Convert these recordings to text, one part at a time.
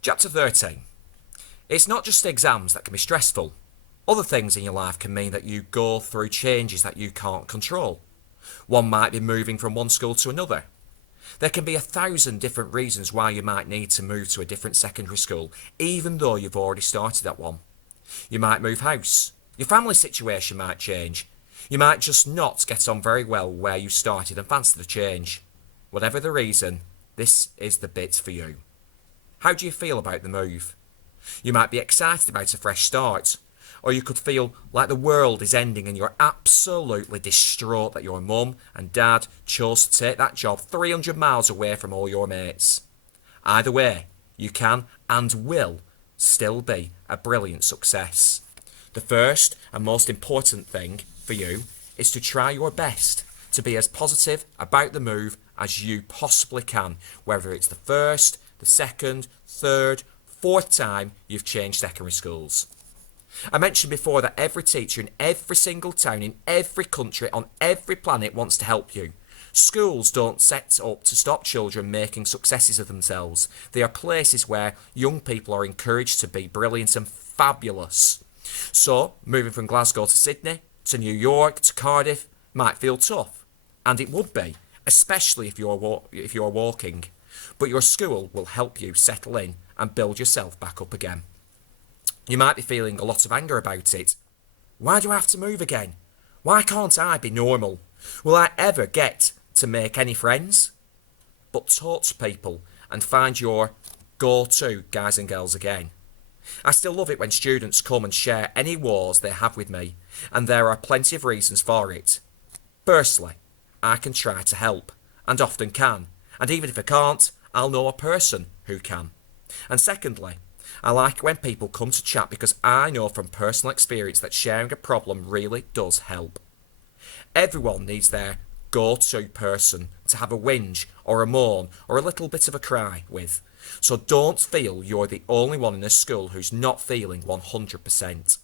Chapter 13. It's not just exams that can be stressful. Other things in your life can mean that you go through changes that you can't control. One might be moving from one school to another. There can be 1,000 different reasons why you might need to move to a different secondary school, even though you've already started at one. You might move house. Your family situation might change. You might just not get on very well where you started and fancy the change. Whatever the reason, this is the bit for you. How do you feel about the move? You might be excited about a fresh start, or you could feel like the world is ending and you're absolutely distraught that your mum and dad chose to take that job 300 miles away from all your mates. Either way, you can and will still be a brilliant success. The first and most important thing for you is to try your best to be as positive about the move as you possibly can, whether it's the first, the second, third, fourth time you've changed secondary schools. I mentioned before that every teacher in every single town, in every country, on every planet wants to help you. Schools don't set up to stop children making successes of themselves. They are places where young people are encouraged to be brilliant and fabulous. So, moving from Glasgow to Sydney, to New York, to Cardiff might feel tough. And it would be, especially if you're walking. But your school will help you settle in and build yourself back up again. You might be feeling a lot of anger about it. Why do I have to move again? Why can't I be normal? Will I ever get to make any friends? But talk to people and find your go-to guys and girls again. I still love it when students come and share any woes they have with me, and there are plenty of reasons for it. Firstly, I can try to help, and often can, and even if I can't, I'll know a person who can. And secondly, I like when people come to chat because I know from personal experience that sharing a problem really does help. Everyone needs their go-to person to have a whinge or a moan or a little bit of a cry with. So don't feel you're the only one in a school who's not feeling 100%.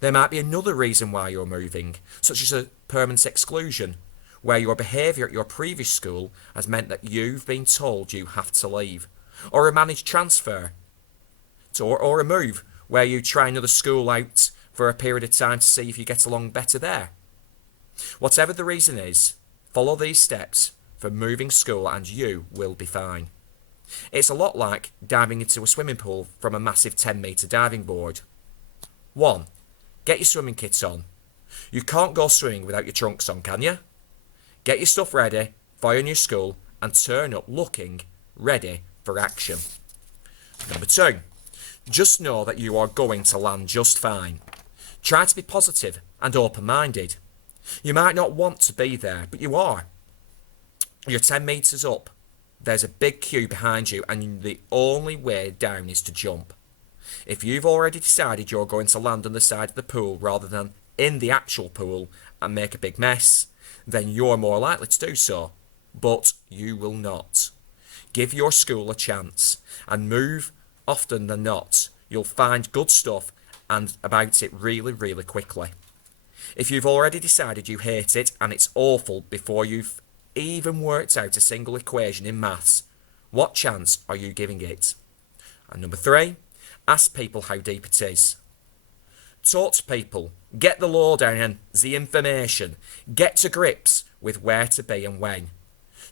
There might be another reason why you're moving, such as a permanent exclusion, where your behaviour at your previous school has meant that you've been told you have to leave, or a managed transfer, or a move where you try another school out for a period of time to see if you get along better there. Whatever the reason is, follow these steps for moving school and you will be fine. It's a lot like diving into a swimming pool from a massive 10-metre diving board. 1. Get your swimming kit on. You can't go swimming without your trunks on, can you? Get your stuff ready for your new school and turn up looking ready for action. Number 2. Just know that you are going to land just fine. Try to be positive and open-minded. You might not want to be there, but you are. You're 10 metres up. There's a big queue behind you and the only way down is to jump. If you've already decided you're going to land on the side of the pool rather than in the actual pool and make a big mess, then you're more likely to do so. But you will not. Give your school a chance and move often than not. You'll find good stuff and about it really, really quickly. If you've already decided you hate it and it's awful before you've even worked out a single equation in maths, what chance are you giving it? And number 3, ask people how deep it is. Talk to people, get the lowdown and the information, get to grips with where to be and when.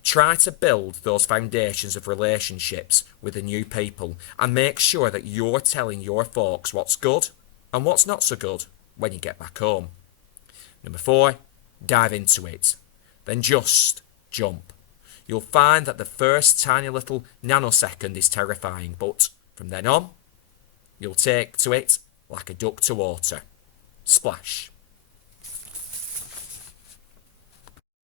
Try to build those foundations of relationships with the new people and make sure that you're telling your folks what's good and what's not so good when you get back home. Number 4, dive into it. Then just jump. You'll find that the first tiny little nanosecond is terrifying, but from then on, you'll take to it like a duck to water. Splash.